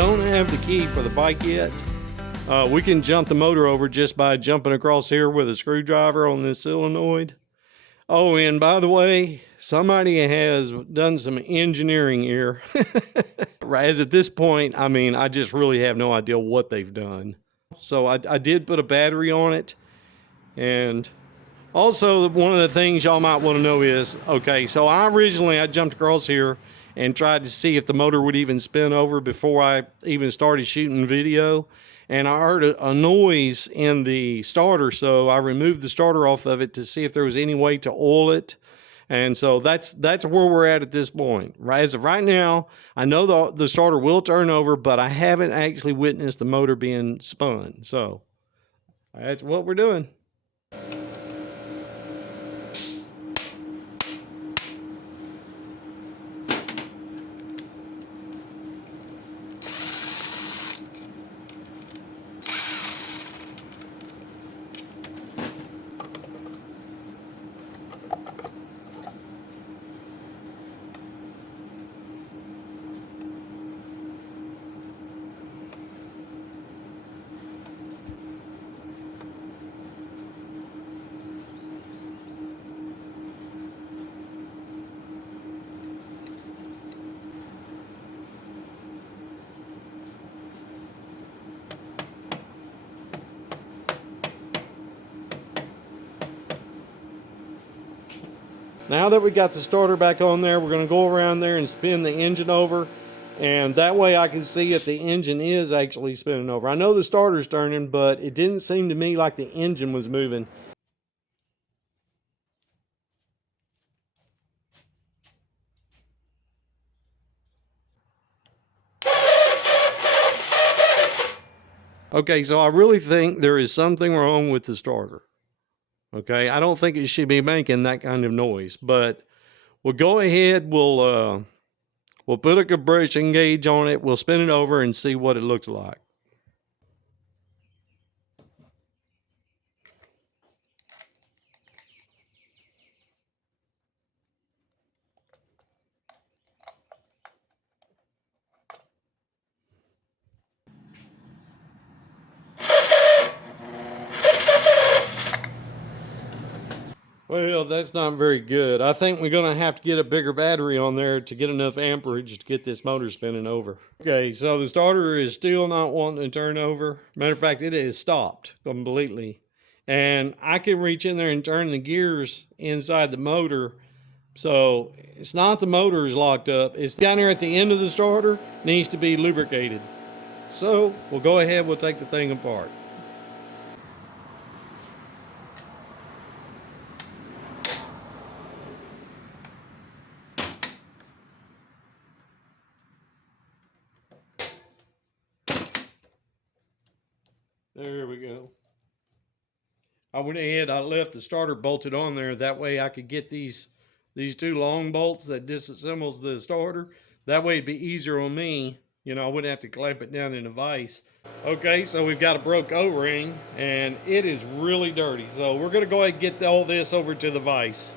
don't have the key for the bike yet, we can jump the motor over just by jumping across here with a screwdriver on this solenoid. Oh, and by the way, somebody has done some engineering here. As at this point, I mean, I just really have no idea what they've done. So I did put a battery on it. And also, one of the things y'all might want to know is, okay, so I jumped across here and tried to see if the motor would even spin over before I even started shooting video. And I heard a noise in the starter, so I removed the starter off of it to see if there was any way to oil it. And so that's where we're at this point. As of right now, I know the starter will turn over, but I haven't actually witnessed the motor being spun. So that's what we're doing. Now that we got the starter back on there, we're going to go around there and spin the engine over. And that way I can see if the engine is actually spinning over. I know the starter's turning, but it didn't seem to me like the engine was moving. Okay, so I really think there is something wrong with the starter. Okay, I don't think it should be making that kind of noise, but we'll go ahead, we'll put a compression gauge on it, we'll spin it over and see what it looks like. Well, that's not very good. I think we're going to have to get a bigger battery on there to get enough amperage to get this motor spinning over. Okay, so the starter is still not wanting to turn over. Matter of fact, it has stopped completely. And I can reach in there and turn the gears inside the motor. So it's not the motor is locked up. It's down there at the end of the starter, needs to be lubricated. So we'll go ahead, we'll take the thing apart. There we go. I went ahead, I left the starter bolted on there. That way I could get these two long bolts that disassembles the starter. That way it'd be easier on me. You know, I wouldn't have to clamp it down in a vise. Okay, so we've got a broke O-ring and it is really dirty. So we're gonna go ahead and get all this over to the vise.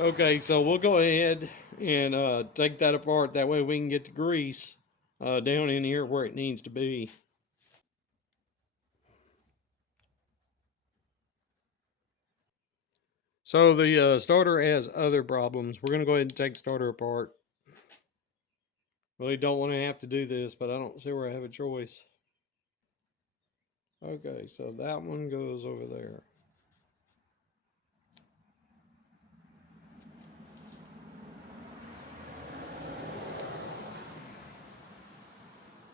Okay, so we'll go ahead and take that apart. That way we can get the grease down in here where it needs to be. So the starter has other problems. We're going to go ahead and take the starter apart. Really don't want to have to do this, but I don't see where I have a choice. Okay, so that one goes over there.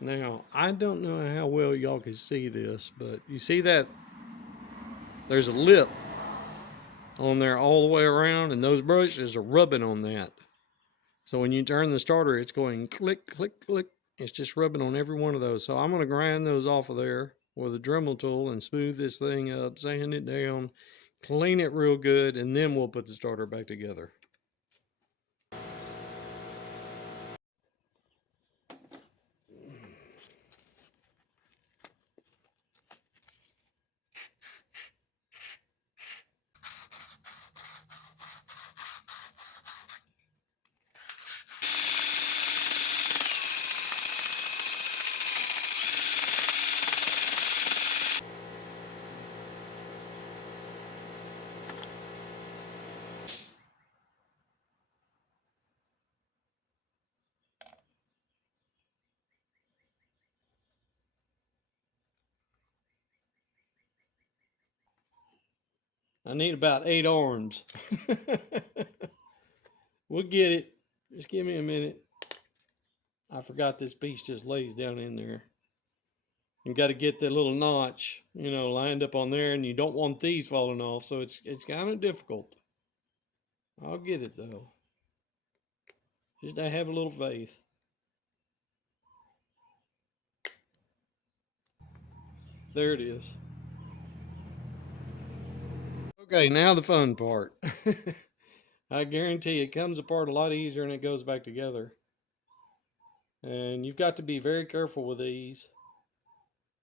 Now, I don't know how well y'all can see this, but you see that there's a lip on there all the way around, and those brushes are rubbing on that. So when you turn the starter, it's going click, click, click. It's just rubbing on every one of those. So I'm going to grind those off of there with a Dremel tool and smooth this thing up, sand it down, clean it real good, and then we'll put the starter back together. I need about 8 arms. We'll get it. Just give me a minute. I forgot this piece just lays down in there. You got to get that little notch, you know, lined up on there, and you don't want these falling off, so it's kind of difficult. I'll get it though. Just I have a little faith. There it is. Okay, now the fun part. I guarantee it comes apart a lot easier and it goes back together. And you've got to be very careful with these.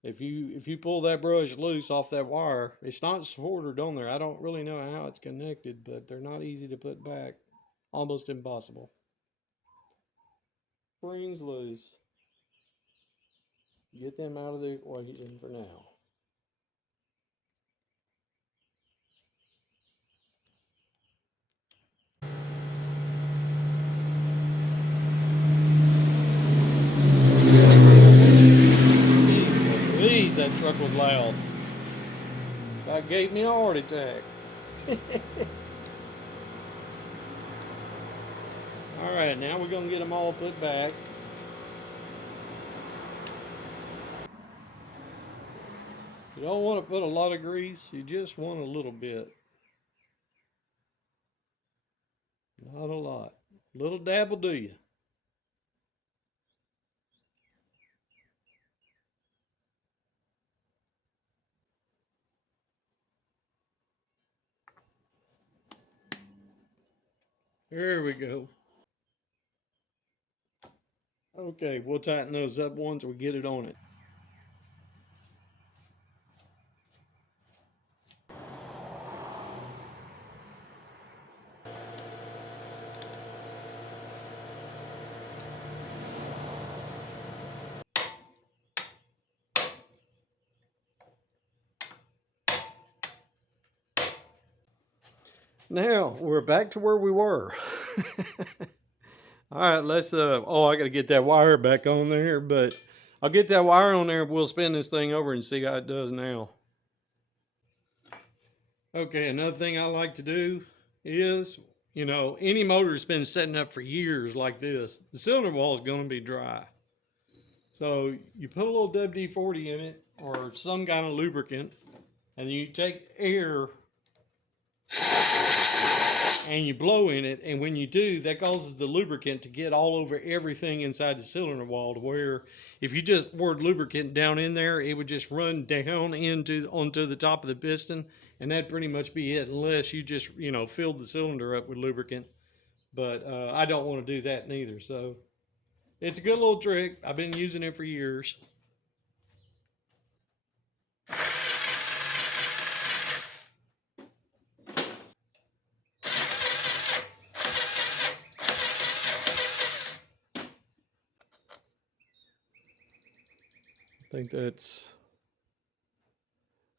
If you pull that brush loose off that wire, it's not soldered on there. I don't really know how it's connected, but they're not easy to put back. Almost impossible. Springs loose. Get them out of the equation for now. Please, that truck was loud. That gave me a heart attack. All right, now we're gonna get them all put back. You don't want to put a lot of grease, you just want a little bit. Not a lot. A little dab will do you. There we go. Okay, we'll tighten those up once we get it on it. Now we're back to where we were. All right, let's oh, I got to get that wire back on there, but I'll get that wire on there and we'll spin this thing over and see how it does now. Okay, another thing I like to do is, you know, any motor that's been setting up for years like this, the cylinder wall is going to be dry. So you put a little WD-40 in it or some kind of lubricant, and you take air and you blow in it, and when you do, that causes the lubricant to get all over everything inside the cylinder wall, to where if you just poured lubricant down in there, it would just run down onto the top of the piston, and that'd pretty much be it, unless you just, you know, filled the cylinder up with lubricant. But I don't want to do that neither. So it's a good little trick. I've been using it for years. I think that's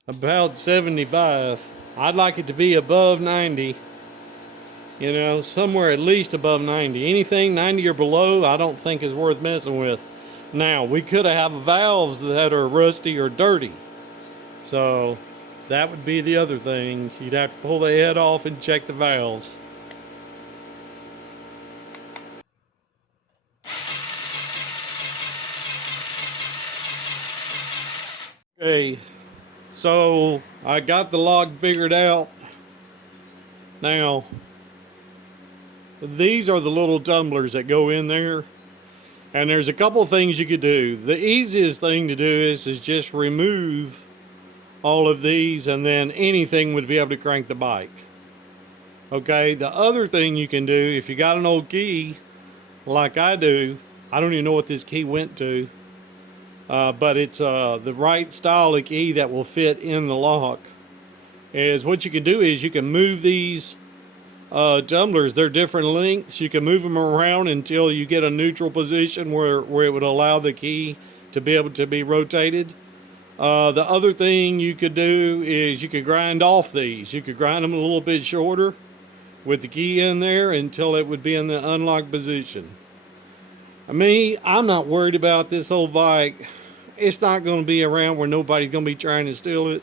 about 75. I'd like it to be above 90. You know, somewhere at least above 90. Anything 90 or below, I don't think is worth messing with. Now, we could have valves that are rusty or dirty. So, that would be the other thing. You'd have to pull the head off and check the valves. Okay, so I got the log figured out. Now, these are the little tumblers that go in there. And there's a couple things you could do. The easiest thing to do is just remove all of these, and then anything would be able to crank the bike. Okay, the other thing you can do, if you got an old key, like I do, I don't even know what this key went to, but it's the right style of key that will fit in the lock, is what you can do is you can move these tumblers. They're different lengths. You can move them around until you get a neutral position where it would allow the key to be able to be rotated. The other thing you could do is you could grind off these. You could grind them a little bit shorter with the key in there until it would be in the unlocked position. I'm not worried about this old bike. It's not going to be around where nobody's going to be trying to steal it.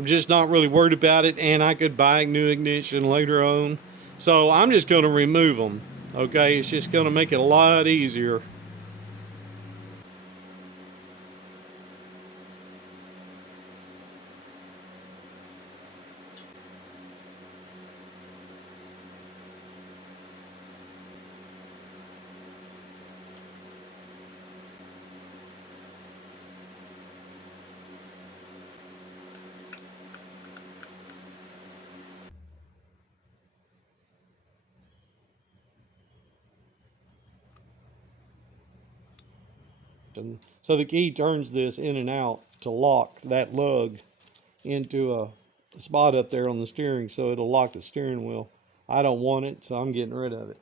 I'm just not really worried about it, and I could buy a new ignition later on. So I'm just going to remove them. Okay, it's just going to make it a lot easier. So the key turns this in and out to lock that lug into a spot up there on the steering, so it'll lock the steering wheel. I don't want it, so I'm getting rid of it.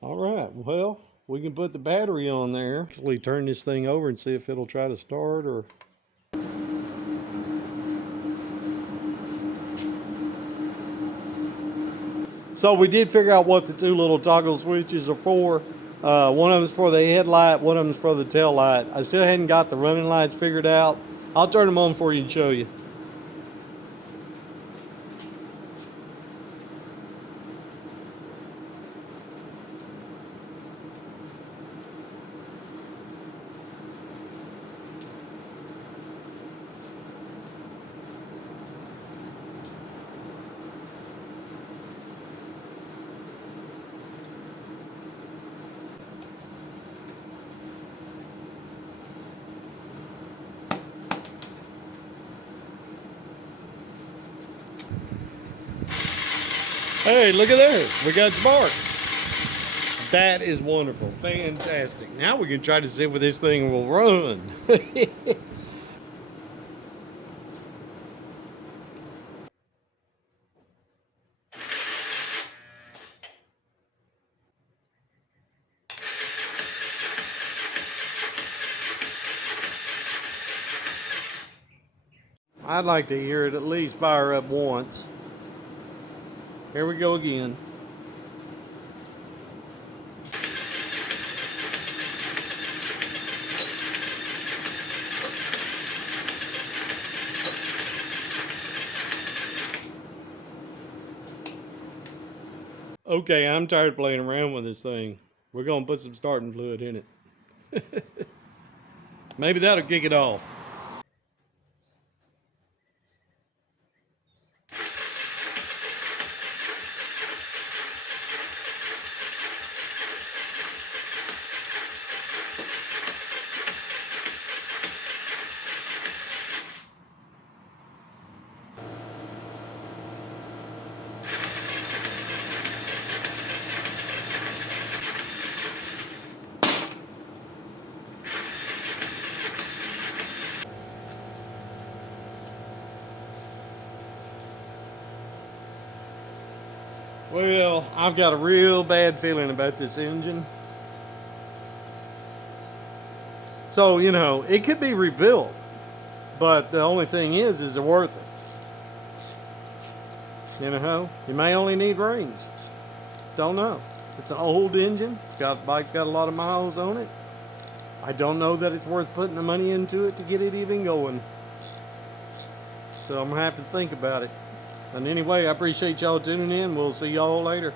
All right, well, we can put the battery on there. Actually turn this thing over and see if it'll try to start. Or so we did figure out what the two little toggle switches are for. One of them's for the headlight, one of them's for the tail light. I still hadn't got the running lights figured out. I'll turn them on for you and show you. Hey, look at there. We got spark. That is wonderful. Fantastic. Now we can try to see if this thing will run. I'd like to hear it at least fire up once. Here we go again. Okay, I'm tired of playing around with this thing. We're gonna put some starting fluid in it. Maybe that'll kick it off. Well, I've got a real bad feeling about this engine. So, you know, it could be rebuilt, but the only thing is it worth it? You know, you may only need rings. Don't know. It's an old engine. Bike's got a lot of miles on it. I don't know that it's worth putting the money into it to get it even going. So I'm gonna have to think about it. And anyway, I appreciate y'all tuning in. We'll see y'all later.